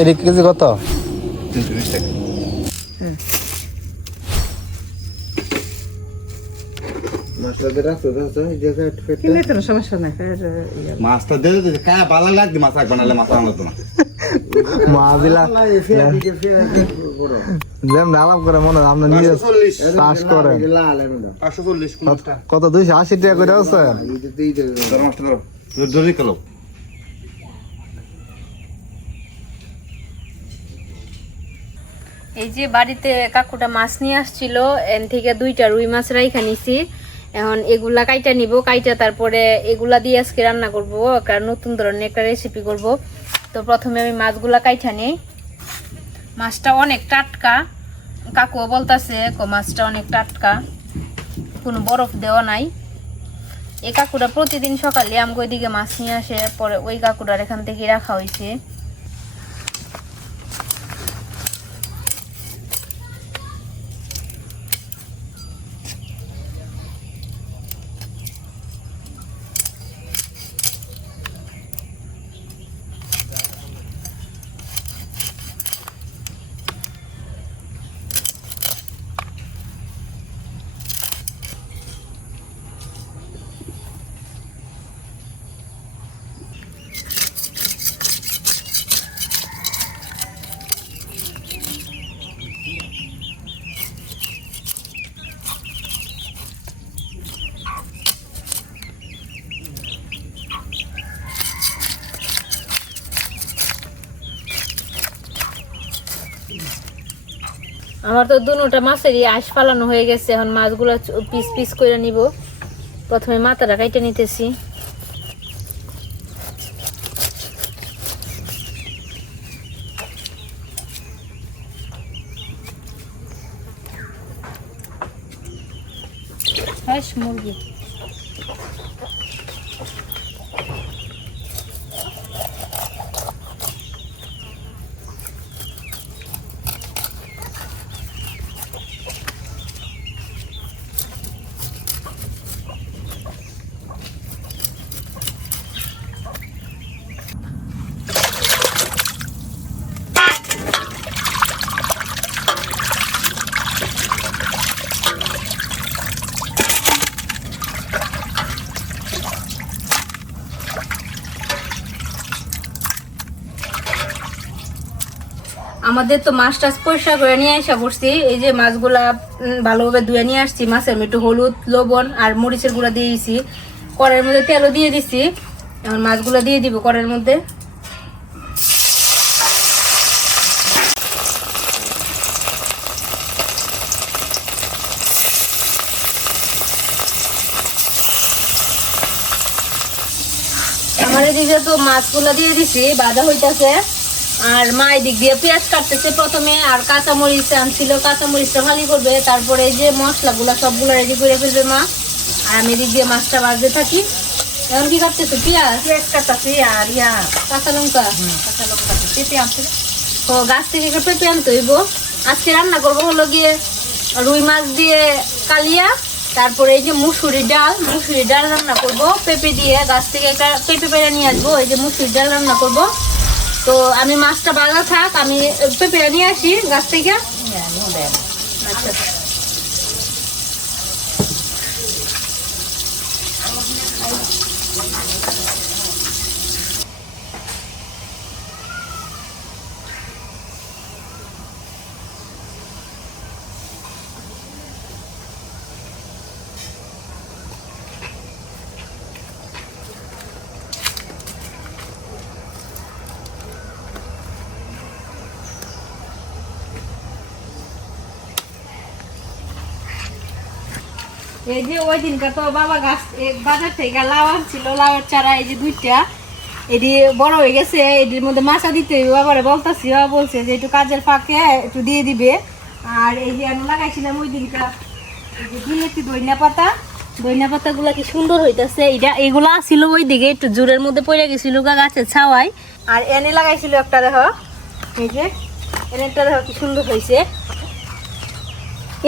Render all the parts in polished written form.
এদিক কেজি কত? 320 টাকা। মাছটা দিয়ে দিতে কা ভালো লাগবে, মাছ বানালে মাছ আনলো না। মাছলা যেমন আলাপ করে মনে হয় আমরা নিজে চাষ করেন। 540 কোনটা? কত 280 টাকা করে আছে? ধরো মাছটা ধরো, ধরে খেলো। এই যে বাড়িতে কাকুটা মাছ নিয়ে আসছিল, এন থেকে 2টা রুই মাছ রাইখা নিছি। এখন এগুলা কাইটা নিব, কাইটা তারপরে এগুলা দিয়ে আজকে রান্না করব, কারণ নতুন ধরনের একটা রেসিপি করব। তো প্রথমে আমি মাছগুলা কাইটা নিই। মাছটা অনেক টাটকা, কাকুও বলতাছে মাছটা অনেক টাটকা, কোনো বরফ দেওয়া নাই। এই কাকুটা প্রতিদিন সকালে আমাকে ওইদিকে মাছ নিয়ে আসে, পরে ওই কাকুটার এখান থেকে রাখা হয়েছে। আমার তো দুটোটা মাছেরই আঁশ ফালানো হয়ে গেছে। এখন মাছগুলো পিস পিস করে নিব। প্রথমে মাথাটা কাইটে নিতেছি। হাঁস মুরগি আমাদের তো মাছ টাছ পরিষ্কার করে নিয়ে আসা পড়ছি। এই যে মাছগুলা ভালোভাবে ধুয়ে নিয়ে আসছি। মাছের একটু হলুদ, লবণ আর মরিচের গুঁড়া দিয়ে দিছি। কড়াইয়ের মধ্যে তেলও দিয়ে দিছি। এখন মাছগুলো দিয়ে দিব কড়াইয়ের মধ্যে। আমার এদিকে তো মাছগুলো দিয়ে দিছি, ভাজা হইতাছে। আর মা এদিক দিয়ে পেঁয়াজ কাটতেছে প্রথমে, আর কাঁচামরিচ আনছিল, কাঁচামরিচটা ভালি করবে। তারপরে এই যে মশলাগুলো সবগুলো রেডি করে ফেলবে মা। আর আমি এদিক দিয়ে মাছটা ভাজতে থাকি। এখন কি কাটতেছে? পেঁয়াজ কাটতেছি আর কাঁচা লঙ্কা। পেঁপে আনছে, ও গাছ থেকে একটা পেঁপে আনতে হইব। আজকে রান্না করবো হলো গিয়ে রুই মাছ দিয়ে কালিয়া, তারপরে এই যে মুসুরি ডাল রান্না করব। পেঁপে দিয়ে গাছ থেকে একটা পেঁপে পেড়ে নিয়ে আসবো, এই যে মুসুরি ডাল রান্না করব। তো আমি মাছটা ভাজা থাক, আমি পেঁপে নিয়ে আসি গাছ থেকে। আচ্ছা, এই যে ওই দিনকার তো বাবা গাছ বাজার থেকে লাউ আনছিল, লাউয়ের চারা এই যে 2টা, এটি বড় হয়ে গেছে। এটির মধ্যে মাছা দিতে বাবারে বলতাছি, বলছে যে একটু কাজের ফাঁকে একটু দিয়ে দিবে। আর এই যে আমি লাগাইছিলাম ওই দিনকার এই যে বিলেতি ধনিয়া পাতাগুলা কি সুন্দর হইতাছে। এগুলা ছিল ওই দিকে একটু জোরের মধ্যে পড়ে গেছিল গাছের ছাওয়ায়। আর এনে লাগাইছিল একটা, দেখো এই যে এনেটা দেখো কি সুন্দর হয়েছে।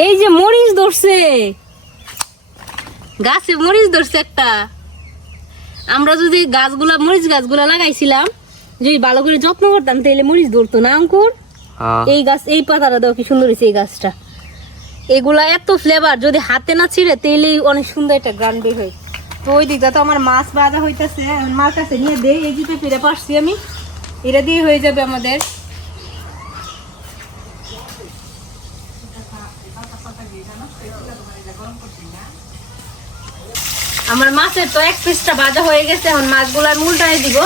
এই যে মরিচ ধরছে গাছে, মরিচ ধরছে একটা। আমরা যদি গাছগুলা মরিচ গাছগুলা লাগাইছিলাম, যদি ভালো করে যত্ন করতাম তাহলে মরিচ ধরতো না অঙ্কুর। এই গাছ, এই পাতাটা দেখো কি সুন্দর হয়েছে এই গাছটা। এগুলা এত ফ্লেভার, যদি হাতে না ছিঁড়ে তাহলে অনেক সুন্দর একটা গ্রান বের হয়। তো ওই দিকটা তো আমার মাছ বাঁধা হইতেছে, মার কাছে নিয়ে দেই। এই যে ফিরে পারছি আমি, এটা দিয়ে হয়ে যাবে আমাদের। আমার মাছের তো এক পিসটা ভাজা হয়ে গেছে, এখন মাছগুলো আমি উল্টাই দিব।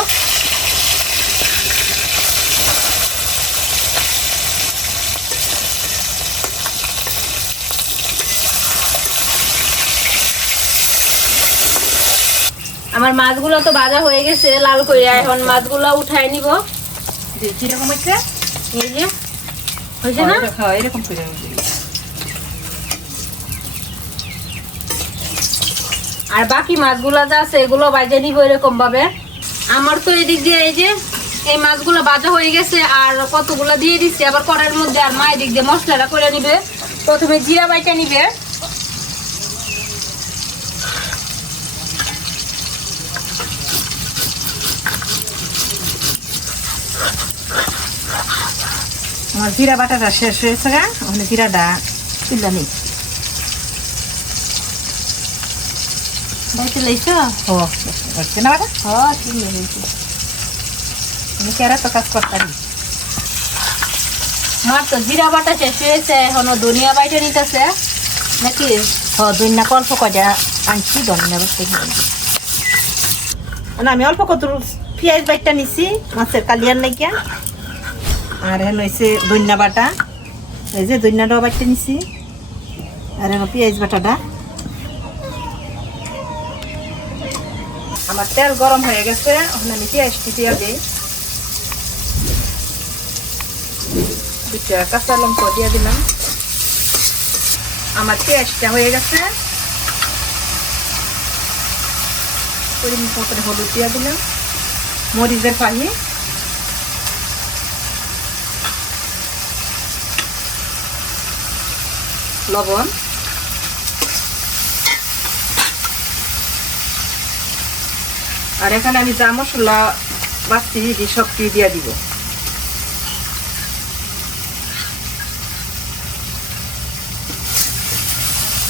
আমার মাছগুলো তো ভাজা হয়ে গেছে লাল করে, এখন মাছগুলো উঠাই নিব। কিরকম হচ্ছে? এই যে হয়েছে না, এরকম করে আর বাকি মাছগুলো যা আছে এগুলো ভাজা নিব এরকম ভাবে। আমার তো এদিক দিয়ে এই যে এই মাছগুলো ভাজা হয়ে গেছে, আর কতগুলো দিয়ে দিচ্ছি আবার কড়াইয়ের মধ্যে। আর মা এদিক দিয়ে মশলাটা করে নিবে। প্রথমে জিরা বাইটা নিবে, আমার জিরা বাটাটা শেষ হয়েছে গা, ওখানে জিরাটা তুললা নেই। বাইতে লাইছো? ও হচ্ছে না বাটা? হ্যাঁ ঠিক আছে। আমি কেরা তো কাজ করতাম। মার তো জিরা বাটা শেষ হয়েছে, এখনো ধনিয়া বাইটা নিতেছে নাকি? দইনা অল্প কয়টা আনছি, ধনিয়া বাটতে আমি অল্প কত পেঁয়াজ বাইটটা নিছি মাছের কালিয়ার নাইকিয়া। আর এখন হয়েছে দইনা বাটা, এই যে দইনাটাও বাটতে নিছি। আর এখন পেঁয়াজ বাটাটা। আমার তেল গরম হয়ে গেছে, এখন আমি পেঁয়াজটি দিয়ে দিই। দুটা কাঁচা লঙ্কা দিয়ে দিলাম। আমার পেঁয়াজটা হয়ে গেছে, পরিমাণ মতো হলুদ দিয়ে দিলাম, মরিচের পানি, লবণ, আর এখানে আমি যা মশলা বাড়ছি সবটি দিয়ে দিব।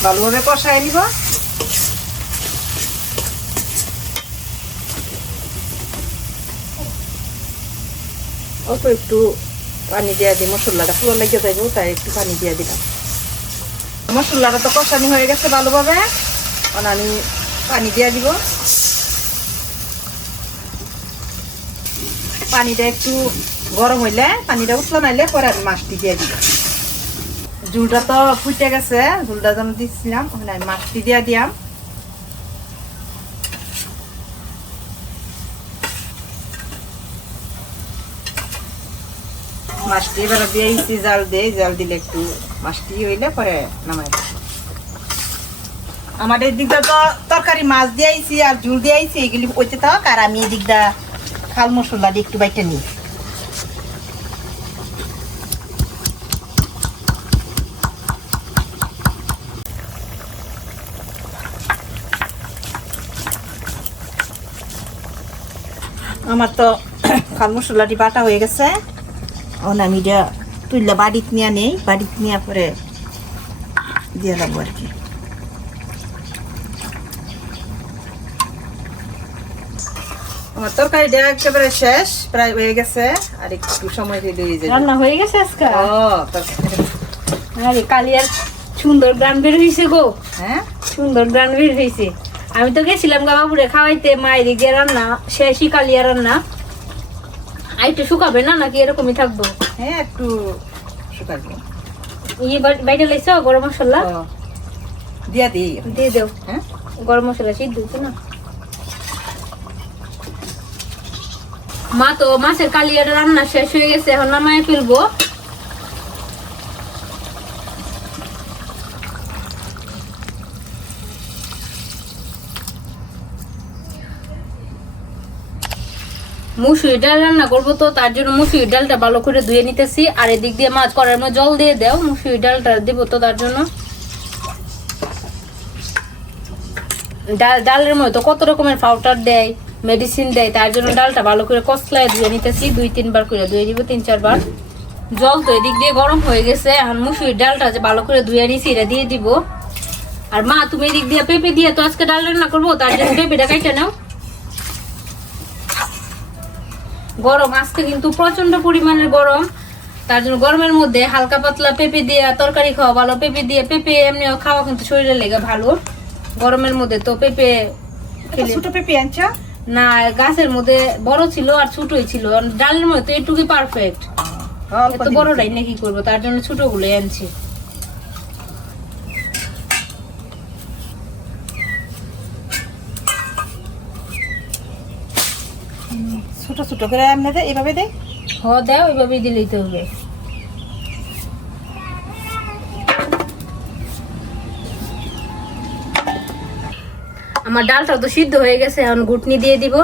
ভালোভাবে কষায় নিব। অল্প একটু পানি দিয়ে দিই, মশলাটা পুরো লেগে যাইব, তাই একটু পানি দিয়ে দিলাম। মশলাটা তো কষানি হয়ে গেছে ভালোভাবে, আমি পানি দিয়ে দিব। পানিটা একটু গরম হইলে, পানিটা উঠলো নাইলে পরে আমি মাছটি দিয়ে দিব। ঝুলটা তো ফুটে গেছে, ঝুলটা যেন দিচ্ছিলাম, ওখানে আমি মাছটি দিয়ে দিলাম। মাছটি এবার দিয়েছি জাল দিয়ে, জাল দিলে একটু মাছটি হইলে পরে নামাই। আমাদের দিকটা তো তরকারি মাছ দিয়েছি আর ঝুল দিয়েছি, এগুলি ওইতে থাক। আর আমি এই দিকটা খাল মশলা দিয়ে একটু বাইটে নিই। আমার তো খাল মশলাটি বাটা হয়ে গেছে, আমি এটা তুললে বাড়িতে নিয়ে নেই, বাড়িতে নিয়ে পরে দিয়ে যাবো আর কি। আমার তরকারিটা একেবারে শেষ, প্রায় হয়ে গেছে, আর একটু সময় দিয়ে দিয়ে যাবে। রান্না হয়ে গেছে আজকে? ও আরে কালিয়ার সুন্দর গ্রান বের হয়েছে গো। হ্যাঁ, সুন্দর গ্রান বের হয়েছে। আমি তো গেছিলাম গা বাবুরে খাওয়াইতে, মায়ের গিয়ে রান্না শেষই কালিয়া রান্না। আর একটু শুকাবে না নাকি এরকমই থাকবো? হ্যাঁ একটু শুকাবো। ইয়ে বাইরে লাইছো গরম মশলা দিয়া দিই, দিয়ে দেও। হ্যাঁ গরম মশলা সিদ্ধ হচ্ছে না। মা তো মাছের কালিয়াটা রান্না শেষ হয়ে গেছে, এখন নামায় ফেলবো। মুসুরি ডাল রান্না করবো, তো তার জন্য মুসুরি ডালটা ভালো করে ধুয়ে নিতেছি। আর এদিক দিয়ে মাছ করার মধ্যে জল দিয়ে দাও, মুসুরি ডালটা দিব তো তার জন্য। ডালের মধ্যে তো কত রকমের পাউডার দেয়, মেডিসিন দেয়, তার জন্য ডালটা ভালো করে কষলায় ধুয়ে নিতেছি। 2-3 বার করে ধুয়ে দিব, 3-4 বার। জল তো এদিক দিয়ে গরম হয়ে গেছে, এখন মুসুরির ডালটা যে ভালো করে ধুয়ে নিছি এটা দিয়ে দিব। আর মা তুমি এদিক দিয়ে পেঁপে দিয়ে তো আজকে ডাল রান্না করবো, তার জন্য পেঁপেটা কেটে নাও। গরম আজকে কিন্তু প্রচন্ড পরিমাণের গরম, তার জন্য গরমের মধ্যে হালকা পাতলা পেঁপে দিয়ে তরকারি খাওয়া ভালো। পেঁপে এমনিও খাওয়া কিন্তু শরীরে লেগে ভালো গরমের মধ্যে। তো পেঁপে ছোট পেঁপে আনছো না, গাছের মধ্যে বড় ছিল আর ছোটই ছিল, ডালের মধ্যে তো এটুকুই পারফেক্ট। এত বড়টাই না কি করবো, তার জন্য ছোট গুলো আনছি। ছোট ছোট করে এমনি দে, এভাবে দে। দাও, ওইভাবেই দিলেই তো হবে। আমার ডালটা তো সিদ্ধ হয়ে গেছে, এখন ঘুটনি দিয়ে দিব।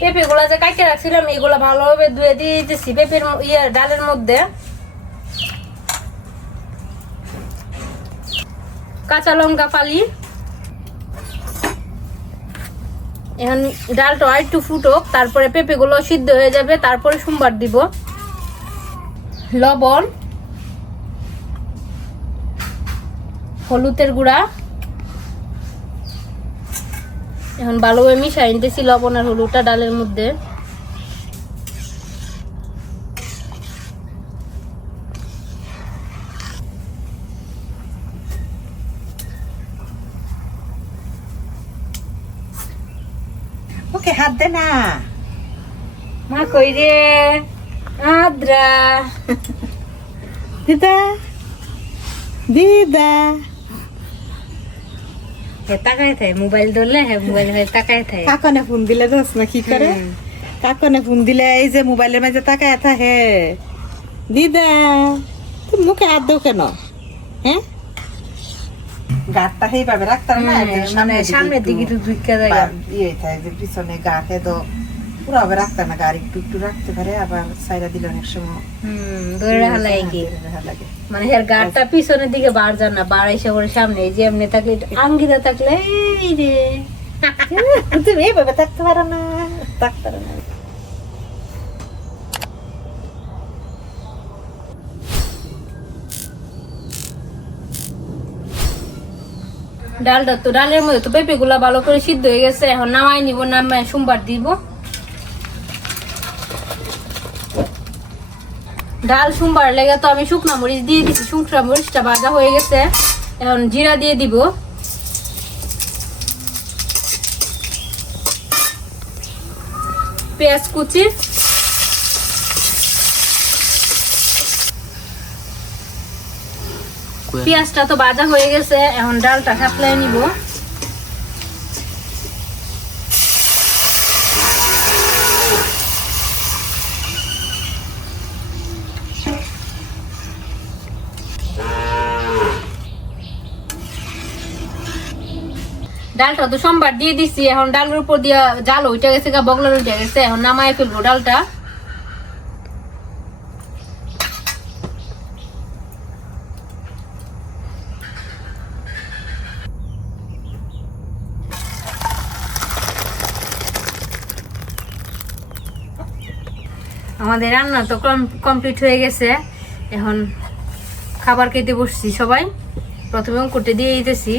পেঁপে গুলা যে কাটে রাখছিলাম এগুলা ভালোভাবে ধুয়ে দিয়ে দিতেছি পেঁপের ডালের মধ্যে। কাঁচা লঙ্কা ফালি। এখন ডালটা একটু ফুটুক, তারপরে পেঁপে গুলো সিদ্ধ হয়ে যাবে, তারপরে সোমবার দিব। লবণ, হলুদের গুঁড়া, এখন ভালোভাবে মিশাই নিতেছি লবণ আর হলুদটা ডালের মধ্যে। ওকে হাত দে না, মা কই রে আদ্রা দিদা দিদা তাকায় থাকে, মোবাইল ধরলে হ্যাঁ মোবাইল তাকায় থাকে। কাকনে ফোন দিলে দোস না কি করে, কাকনে ফোন দিলে এই যে মোবাইলের মাঝে তাকায় থাকে। দিদা তুমি মুখে হাত দাও কেন? হ্যাঁ গাঁটটা সেইভাবে রাখতাম না, মানে সামনের দিকে একটু ঢুকে যায়, ইয়ে থাকে যে পিছনে গাঁটে তো পুরোভাবে রাখতাম না, গাড়ি একটু একটু রাখতে পারে, আবার সাইডা দিলে অনেক সময় ধরে রাখা লাগে। লাগে। মানে এর গাড়টা পিছনের দিকে বার যান না, বার এসে করে সামনে, যে এমনি থাকলে আঙ্গিরা থাকলে এই রে তুমি এইভাবে থাকতে পারো না, থাকতে পারো না। ডালটা তো ডালের মধ্যে তো পেঁপে গুলা ভালো করে সিদ্ধ হয়ে গেছে, এখন নামাই নিব, নামাই সোমবার দিব। ডাল সোমবার লেগে তো আমি শুকনা মরিচ দিয়ে দিচ্ছি, শুকনা মরিচটা ভাজা হয়ে গেছে, এখন জিরা দিয়ে দিব। পেঁয়াজ কুচি, পেঁয়াজটা তো ভাজা হয়ে গেছে, এখন ডালটা সাতলাই নিব। ডালটা তো সোমবার দিয়ে দিচ্ছি, এখন ডালের উপর দিয়ে জাল উঠে গেছে, বগলা উঠে গেছে, এখন নামায় ফেলবো ডালটা। আমাদের রান্না তো কমপ্লিট হয়ে গেছে, এখন খাবার খেতে বসছি সবাই। প্রথমে অঙ্কুরটা দিয়ে দিতেছি।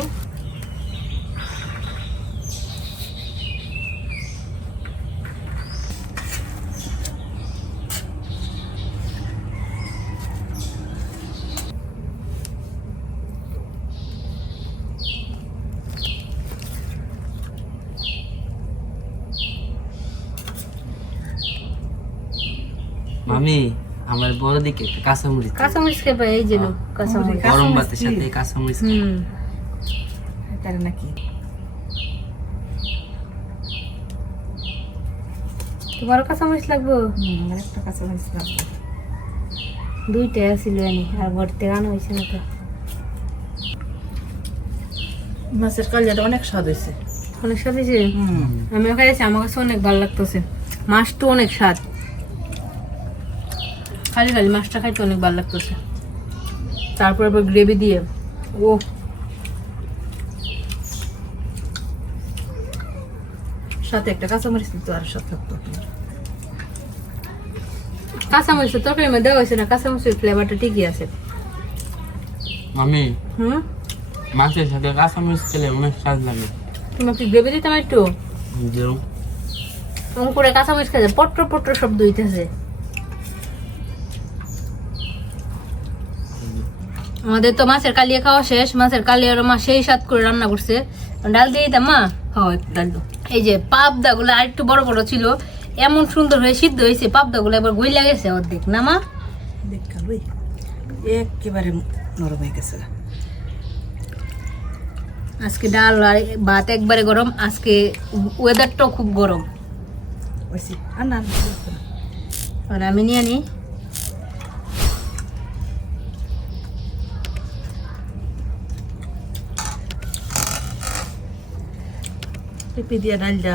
মামি আমার বড় দিকে কাঁচামরিচ কাঁচামরিচ খেবে, এই যে কাঁচামরিচ গরম ভাতের সাথে কাঁচামরিচ তার নাকি তোমার কাঁচামরিচ লাগবে? একটা কাঁচামরিচ লাগবে, দুইটা ছিল এনে, আর ঘর থেকে আনা হয়েছে না তো। মাছের কালিয়াটা অনেক স্বাদ হয়েছে, অনেক স্বাদ হয়েছে। আমিও খাইছি, আমার কাছে অনেক ভালো লাগতেছে, মাছটা অনেক স্বাদ। খালি খালি মাছটা খাইতে অনেক ভালো লাগতেছে। তারপর আবার গ্রেভি দিয়ে ও সাথে একটা কাঁচামরিচ দিত আর সাথে থাকতো। কাঁচামরিচের তরকারির মধ্যে দেওয়া হয়েছে না, কাঁচামরিচের ফ্লেভারটা ঠিকই আছে। মামি হুম, মাছের সাথে কাঁচামরিচ খেলে অনেক স্বাদ লাগে। তোমাকে গ্রেভি দিতাম একটু, যেরকম করে কাঁচামরিচ খেতে পট্র পট্র শব্দ হইতেছে। আমাদের তো মাছের কালিয়া খাওয়া শেষ। মাছের কালিয়ার মা সেই স্বাদ করে রান্না করছে। ডাল দিয়ে দিতাম মা, খাওয়া একটু ডাল দাও। এই যে পাবদা গুলো আর একটু বড় বড় ছিল, এমন সুন্দর হয়ে সিদ্ধ হয়েছে। পাবদা গুলো এবার গইলা গেছে অর্ধেক না মা? দেখা লই একেবারে নরম হয়ে গেছে। আজকে ডাল আর ভাত একবারে গরম। আজকে ওয়েদারটাও খুব গরম। ওইসি আর না আর আমি নিয়ে নিই। পেঁপে দিয়া ডালটা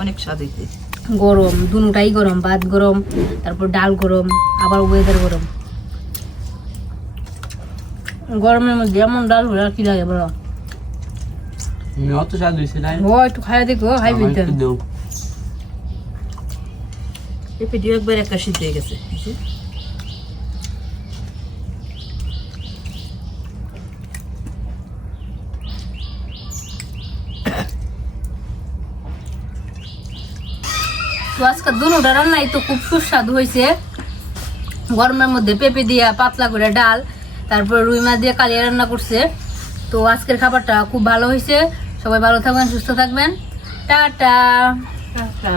অনেক স্বাদ হইতে। গরম, দুটাই গরম, ভাত গরম, তারপর ডাল গরম, আবার ওয়েদার গরম। গরমের মধ্যে এমন ডাল হলে আর কি লাগে বলো? অত স্বাদ হয়েছে তাই ও একটু খাইয়া দেখো, হাই বিদ্যা। দেও। পেঁপে দিয়ে একবার একটা সিদ্ধ হয়ে গেছে। তো আজকে দুটা রান্নাই তো খুব সুস্বাদু হয়েছে। গরমের মধ্যে পেঁপে দিয়া পাতলা করে ডাল, তারপর রুই মাছ দিয়ে কালিয়া রান্না করছে। তো আজকের খাবারটা খুব ভালো হয়েছে। সবাই ভালো থাকবেন, সুস্থ থাকবেন। টাটা। টাটা।